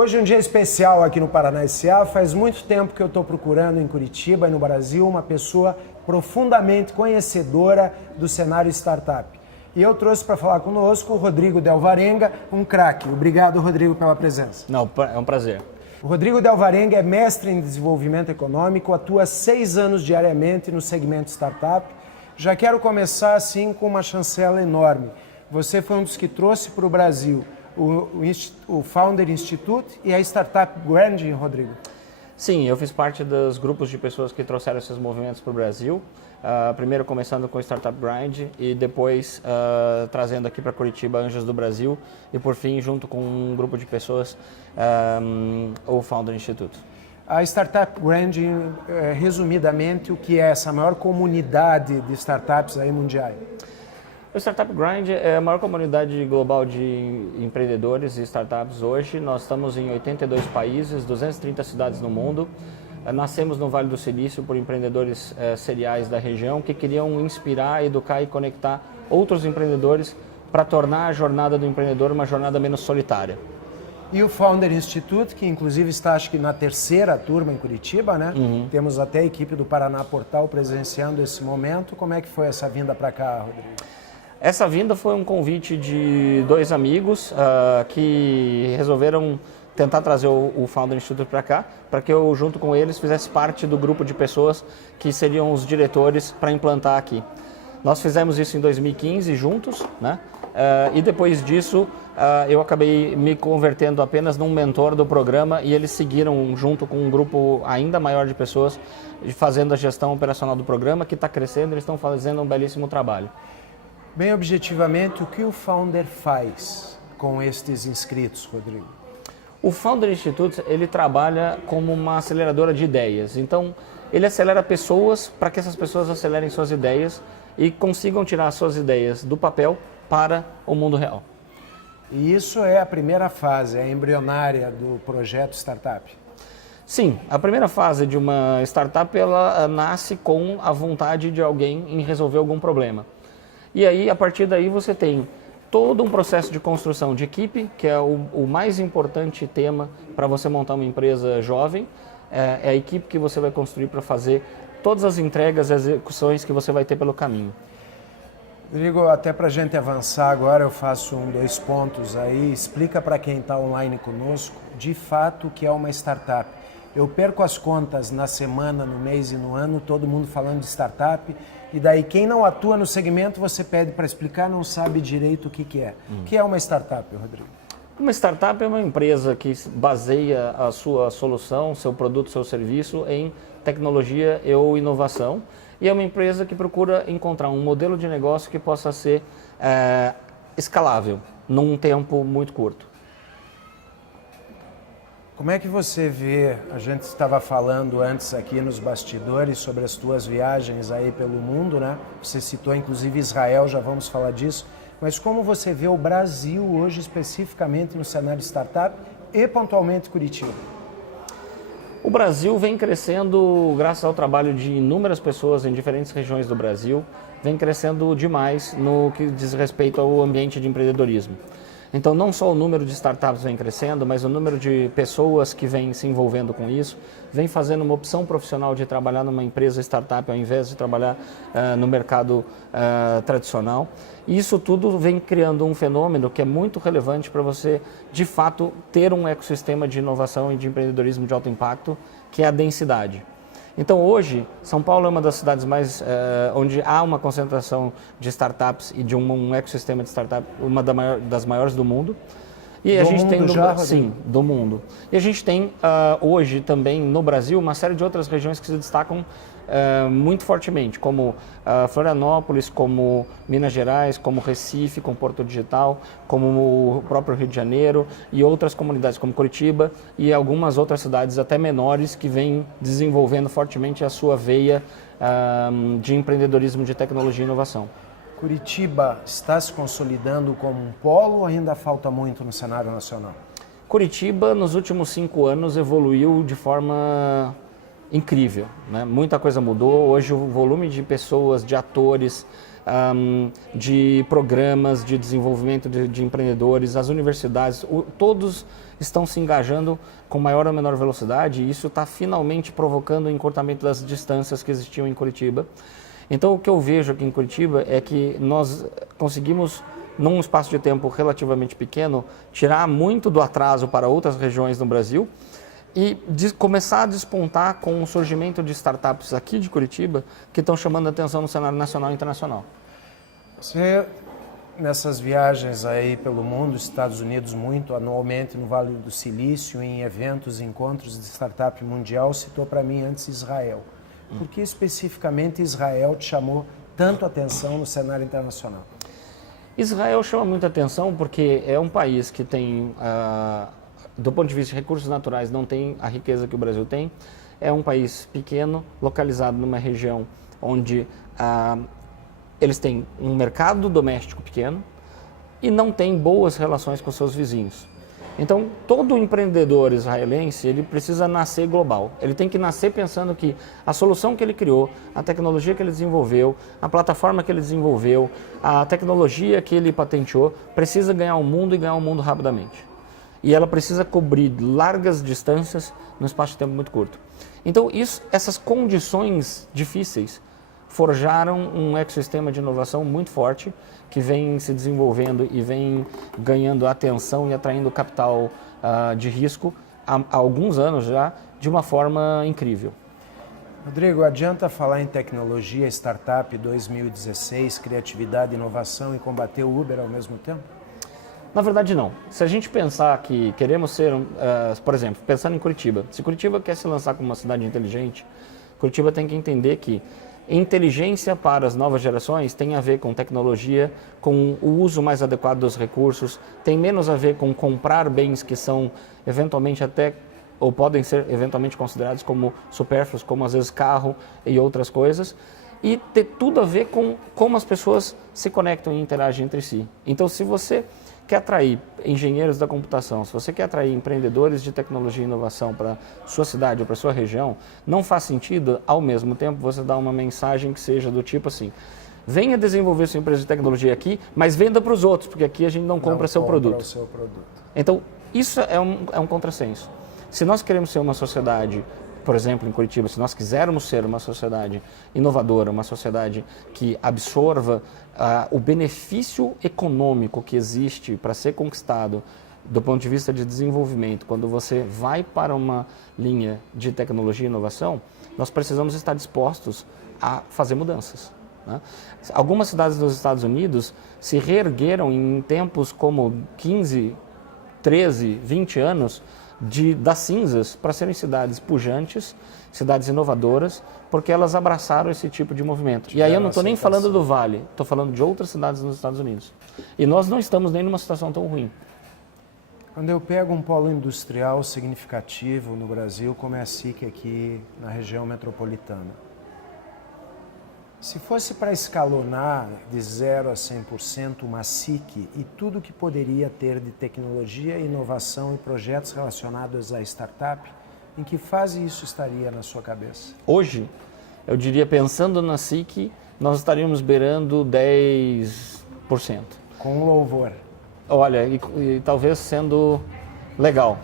Hoje é um dia especial aqui no Paraná S.A. Faz muito tempo que eu estou procurando em Curitiba e no Brasil uma pessoa profundamente conhecedora do cenário startup. E eu trouxe para falar conosco o Rodrigo Del Varenga, um craque. Obrigado, Rodrigo, pela presença. Não, é um prazer. O Rodrigo Del Varenga é mestre em desenvolvimento econômico, atua 6 anos diariamente no segmento startup. Já quero começar assim com uma chancela enorme. Você foi um dos que trouxe para o Brasil o Founder Institute e a Startup Grind, Rodrigo? Sim, eu fiz parte dos grupos de pessoas que trouxeram esses movimentos para o Brasil. Primeiro começando com o Startup Grind e depois trazendo aqui para Curitiba Anjos do Brasil e por fim, junto com um grupo de pessoas, o Founder Institute. A Startup Grind, resumidamente, o que é essa maior comunidade de startups aí mundial? O Startup Grind é a maior comunidade global de empreendedores e startups hoje. Nós estamos em 82 países, 230 cidades no mundo. Nascemos no Vale do Silício por empreendedores seriais da região que queriam inspirar, educar e conectar outros empreendedores para tornar a jornada do empreendedor uma jornada menos solitária. E o Founder Institute, que inclusive está acho que na 3ª turma em Curitiba, né? Temos até a equipe do Paraná Portal presenciando esse momento. Como é que foi essa vinda para cá, Rodrigo? Essa vinda foi um convite de 2 amigos que resolveram tentar trazer o Founder Institute para cá, para que eu, junto com eles, fizesse parte do grupo de pessoas que seriam os diretores para implantar aqui. Nós fizemos isso em 2015 juntos, né? E depois disso eu acabei me convertendo apenas num mentor do programa e eles seguiram junto com um grupo ainda maior de pessoas fazendo a gestão operacional do programa, que está crescendo e eles estão fazendo um belíssimo trabalho. Bem objetivamente, o que o Founder faz com estes inscritos, Rodrigo? O Founder Institute, ele trabalha como uma aceleradora de ideias. Então, ele acelera pessoas para que essas pessoas acelerem suas ideias e consigam tirar suas ideias do papel para o mundo real. E isso é a primeira fase, a embrionária do projeto Startup? Sim, a primeira fase de uma startup, ela nasce com a vontade de alguém em resolver algum problema. E aí, a partir daí, você tem todo um processo de construção de equipe, que é o mais importante tema para você montar uma empresa jovem. É a equipe que você vai construir para fazer todas as entregas e execuções que você vai ter pelo caminho. Rodrigo, até para a gente avançar agora, eu faço 2 pontos aí. Explica para quem está online conosco, de fato, o que é uma startup. Eu perco as contas na semana, no mês e no ano, todo mundo falando de startup. E daí, quem não atua no segmento, você pede para explicar, não sabe direito o que é. O que é uma startup, Rodrigo? Uma startup é uma empresa que baseia a sua solução, seu produto, seu serviço em tecnologia ou inovação. E é uma empresa que procura encontrar um modelo de negócio que possa ser escalável, num tempo muito curto. Como é que você vê, a gente estava falando antes aqui nos bastidores sobre as tuas viagens aí pelo mundo, né? Você citou inclusive Israel, já vamos falar disso, mas como você vê o Brasil hoje especificamente no cenário startup e pontualmente Curitiba? O Brasil vem crescendo graças ao trabalho de inúmeras pessoas em diferentes regiões do Brasil, vem crescendo demais no que diz respeito ao ambiente de empreendedorismo. Então, não só o número de startups vem crescendo, mas o número de pessoas que vêm se envolvendo com isso, vem fazendo uma opção profissional de trabalhar numa empresa startup ao invés de trabalhar no mercado tradicional. E isso tudo vem criando um fenômeno que é muito relevante para você, de fato, ter um ecossistema de inovação e de empreendedorismo de alto impacto, que é a densidade. Então, hoje, São Paulo é uma das cidades mais onde há uma concentração de startups e de um ecossistema de startup, uma das maiores do mundo. E a gente tem sim, do mundo. E a gente tem hoje também no Brasil uma série de outras regiões que se destacam muito fortemente, como Florianópolis, como Minas Gerais, como Recife, com Porto Digital, como o próprio Rio de Janeiro e outras comunidades como Curitiba e algumas outras cidades até menores que vêm desenvolvendo fortemente a sua veia de empreendedorismo de tecnologia e inovação. Curitiba está se consolidando como um polo ou ainda falta muito no cenário nacional? Curitiba, nos últimos 5 anos, evoluiu de forma incrível, né? Muita coisa mudou. Hoje o volume de pessoas, de atores, de programas de desenvolvimento de empreendedores, as universidades, todos estão se engajando com maior ou menor velocidade, e isso está finalmente provocando o encurtamento das distâncias que existiam em Curitiba. Então, o que eu vejo aqui em Curitiba é que nós conseguimos, num espaço de tempo relativamente pequeno, tirar muito do atraso para outras regiões no Brasil e começar a despontar com o surgimento de startups aqui de Curitiba que estão chamando a atenção no cenário nacional e internacional. Você, nessas viagens aí pelo mundo, Estados Unidos muito, anualmente no Vale do Silício, em eventos, encontros de startup mundial, citou para mim antes Israel. Por que especificamente Israel te chamou tanto atenção no cenário internacional? Israel chama muita atenção porque é um país que tem, do ponto de vista de recursos naturais, não tem a riqueza que o Brasil tem. É um país pequeno, localizado numa região onde eles têm um mercado doméstico pequeno e não têm boas relações com seus vizinhos. Então, todo empreendedor israelense, ele precisa nascer global. Ele tem que nascer pensando que a solução que ele criou, a tecnologia que ele desenvolveu, a plataforma que ele desenvolveu, a tecnologia que ele patenteou, precisa ganhar o mundo e ganhar o mundo rapidamente. E ela precisa cobrir largas distâncias num espaço de tempo muito curto. Então, essas condições difíceis forjaram um ecossistema de inovação muito forte, que vem se desenvolvendo e vem ganhando atenção e atraindo capital de risco há alguns anos já, de uma forma incrível. Rodrigo, adianta falar em tecnologia, startup 2016, criatividade, inovação e combater o Uber ao mesmo tempo? Na verdade, não. Se a gente pensar que queremos ser, por exemplo, pensando em Curitiba, se Curitiba quer se lançar como uma cidade inteligente, Curitiba tem que entender que inteligência para as novas gerações tem a ver com tecnologia, com o uso mais adequado dos recursos, tem menos a ver com comprar bens que são eventualmente até, ou podem ser eventualmente considerados como supérfluos, como às vezes carro e outras coisas, e ter tudo a ver com como as pessoas se conectam e interagem entre si. Então, se você quer atrair engenheiros da computação, se você quer atrair empreendedores de tecnologia e inovação para sua cidade ou para sua região, não faz sentido, ao mesmo tempo, você dar uma mensagem que seja do tipo assim: venha desenvolver sua empresa de tecnologia aqui, mas venda para os outros, porque aqui a gente não compra seu produto. Então, isso é um contrassenso. Se nós queremos ser uma sociedade, por exemplo, em Curitiba, se nós quisermos ser uma sociedade inovadora, uma sociedade que absorva o benefício econômico que existe para ser conquistado do ponto de vista de desenvolvimento, quando você vai para uma linha de tecnologia e inovação, nós precisamos estar dispostos a fazer mudanças, né? Algumas cidades dos Estados Unidos se reergueram em tempos como 15, 13, 20 anos das cinzas para serem cidades pujantes, cidades inovadoras, porque elas abraçaram esse tipo de movimento. E aí eu não estou nem falando do Vale, estou falando de outras cidades nos Estados Unidos. E nós não estamos nem numa situação tão ruim. Quando eu pego um polo industrial significativo no Brasil, como é a SIC aqui na região metropolitana, se fosse para escalonar de 0 a 100% uma SIC e tudo que poderia ter de tecnologia, inovação e projetos relacionados à startup, em que fase isso estaria na sua cabeça? Hoje, eu diria, pensando na SIC, nós estaríamos beirando 10%. Com louvor. Olha, e talvez sendo legal.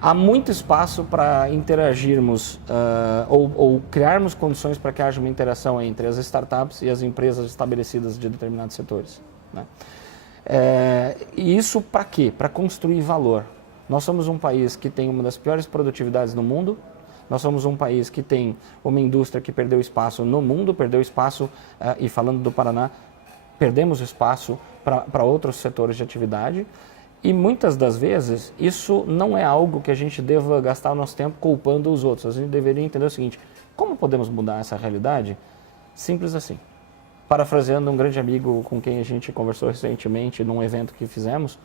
Há muito espaço para interagirmos ou criarmos condições para que haja uma interação entre as startups e as empresas estabelecidas de determinados setores, né? E isso para quê? Para construir valor. Nós somos um país que tem uma das piores produtividades no mundo. Nós somos um país que tem uma indústria que perdeu espaço no mundo, perdeu espaço, e falando do Paraná, perdemos espaço para outros setores de atividade. E muitas das vezes, isso não é algo que a gente deva gastar o nosso tempo culpando os outros. A gente deveria entender o seguinte: como podemos mudar essa realidade? Simples assim. Parafraseando um grande amigo com quem a gente conversou recentemente num evento que fizemos,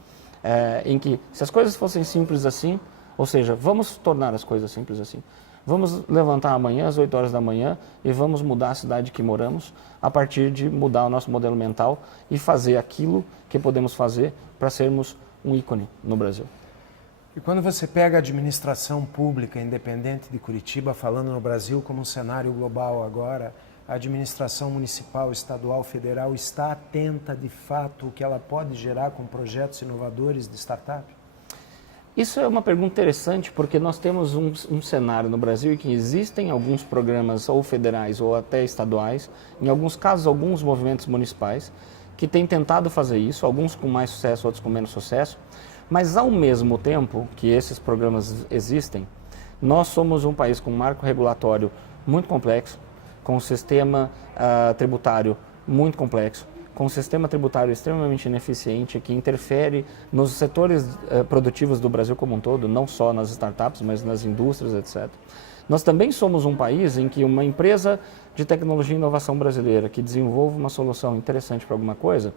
em que se as coisas fossem simples assim, ou seja, vamos tornar as coisas simples assim. Vamos levantar amanhã às 8 horas da manhã e vamos mudar a cidade que moramos a partir de mudar o nosso modelo mental e fazer aquilo que podemos fazer para sermos um ícone no Brasil. E quando você pega a administração pública independente de Curitiba, falando no Brasil como um cenário global agora, a administração municipal, estadual, federal está atenta de fato o que ela pode gerar com projetos inovadores de startup? Isso é uma pergunta interessante porque nós temos um cenário no Brasil em que existem alguns programas ou federais ou até estaduais, em alguns casos alguns movimentos municipais, que têm tentado fazer isso, alguns com mais sucesso, outros com menos sucesso, mas ao mesmo tempo que esses programas existem, nós somos um país com um marco regulatório muito complexo, com um sistema tributário muito complexo, com um sistema tributário extremamente ineficiente que interfere nos setores produtivos do Brasil como um todo, não só nas startups, mas nas indústrias, etc. Nós também somos um país em que uma empresa de tecnologia e inovação brasileira que desenvolve uma solução interessante para alguma coisa,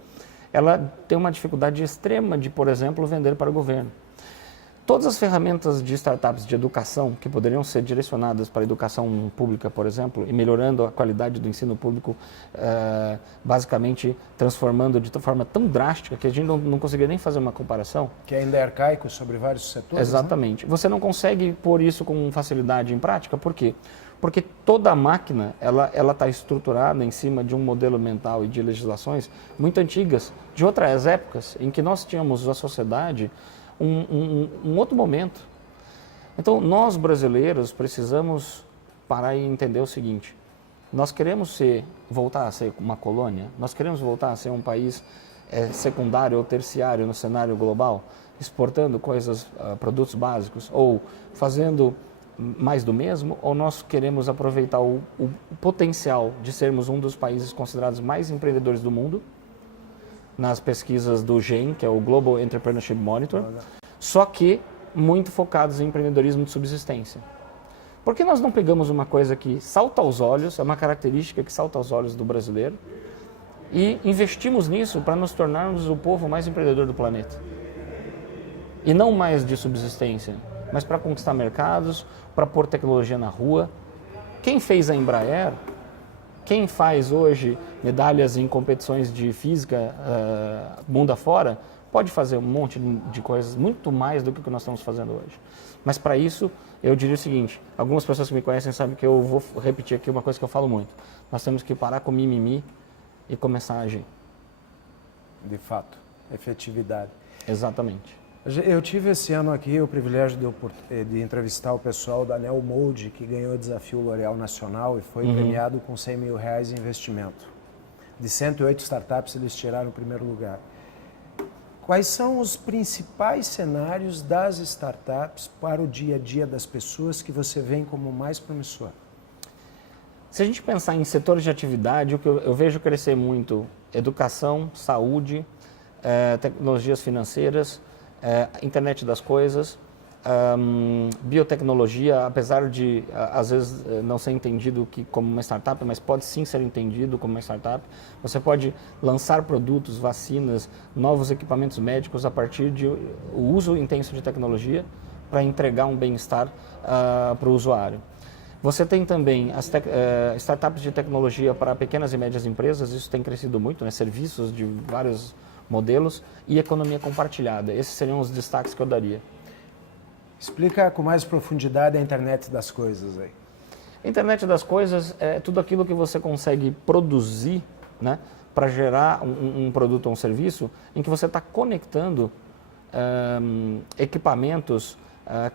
ela tem uma dificuldade extrema de, por exemplo, vender para o governo. Todas as ferramentas de startups de educação que poderiam ser direcionadas para a educação pública, por exemplo, e melhorando a qualidade do ensino público, basicamente transformando de forma tão drástica que a gente não conseguia nem fazer uma comparação. Que ainda é arcaico sobre vários setores. Exatamente. Né? Você não consegue pôr isso com facilidade em prática, por quê? Porque toda a máquina ela está estruturada em cima de um modelo mental e de legislações muito antigas, de outras épocas, em que nós tínhamos a sociedade um outro momento. Então, nós brasileiros precisamos parar e entender o seguinte: nós queremos voltar a ser uma colônia, nós queremos voltar a ser um país secundário ou terciário no cenário global, exportando coisas, produtos básicos, ou fazendo mais do mesmo, ou nós queremos aproveitar o potencial de sermos um dos países considerados mais empreendedores do mundo, nas pesquisas do GEM, que é o Global Entrepreneurship Monitor, só que muito focados em empreendedorismo de subsistência. Por que nós não pegamos uma coisa que salta aos olhos, é uma característica que salta aos olhos do brasileiro, e investimos nisso para nos tornarmos o povo mais empreendedor do planeta? E não mais de subsistência, mas para conquistar mercados, para pôr tecnologia na rua. Quem fez a Embraer, quem faz hoje medalhas em competições de física mundo afora, pode fazer um monte de coisas, muito mais do que nós estamos fazendo hoje. Mas para isso, eu diria o seguinte: algumas pessoas que me conhecem sabem que eu vou repetir aqui uma coisa que eu falo muito. Nós temos que parar com mimimi e começar a agir. De fato, efetividade. Exatamente. Eu tive esse ano aqui o privilégio de entrevistar o pessoal da Neo Mold, que ganhou o desafio L'Oréal Nacional e foi premiado com R$100 mil em investimento. De 108 startups, eles tiraram o primeiro lugar. Quais são os principais cenários das startups para o dia a dia das pessoas que você vê como mais promissor? Se a gente pensar em setores de atividade, o que eu vejo crescer muito: educação, saúde, tecnologias financeiras, internet das coisas, biotecnologia, apesar de às vezes não ser entendido como uma startup, mas pode sim ser entendido como uma startup. Você pode lançar produtos, vacinas, novos equipamentos médicos a partir do uso intenso de tecnologia para entregar um bem-estar para o usuário. Você tem também as startups de tecnologia para pequenas e médias empresas, isso tem crescido muito, né? Serviços de vários modelos, e economia compartilhada. Esses seriam os destaques que eu daria. Explica com mais profundidade a internet das coisas aí. A internet das coisas é tudo aquilo que você consegue produzir, né, para gerar um produto ou um serviço em que você está conectando equipamentos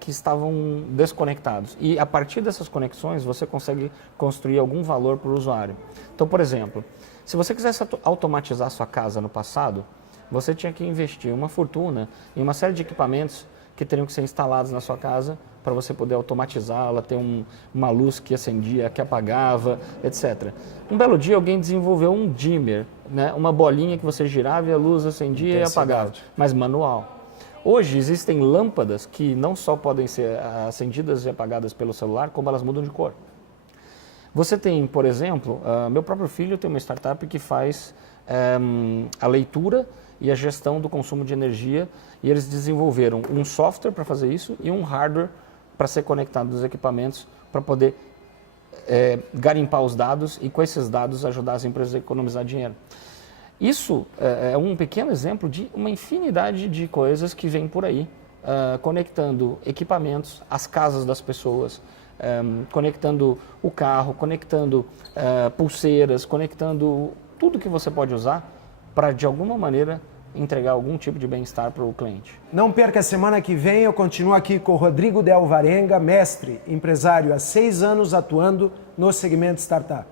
que estavam desconectados. E a partir dessas conexões você consegue construir algum valor para o usuário. Então, por exemplo, se você quisesse automatizar a sua casa no passado, você tinha que investir uma fortuna em uma série de equipamentos que teriam que ser instalados na sua casa para você poder automatizá-la, ter uma luz que acendia, que apagava, etc. Um belo dia alguém desenvolveu um dimmer, né? Uma bolinha que você girava e a luz acendia e apagava, mas manual. Hoje existem lâmpadas que não só podem ser acendidas e apagadas pelo celular, como elas mudam de cor. Você tem, por exemplo, meu próprio filho tem uma startup que faz a leitura e a gestão do consumo de energia, e eles desenvolveram um software para fazer isso e um hardware para ser conectado nos equipamentos para poder garimpar os dados e com esses dados ajudar as empresas a economizar dinheiro. Isso é um pequeno exemplo de uma infinidade de coisas que vem por aí, conectando equipamentos às casas das pessoas, conectando o carro, conectando pulseiras, conectando tudo que você pode usar para, de alguma maneira, entregar algum tipo de bem-estar para o cliente. Não perca a semana que vem, eu continuo aqui com o Rodrigo Del Varenga, mestre, empresário há 6 anos atuando no segmento startup.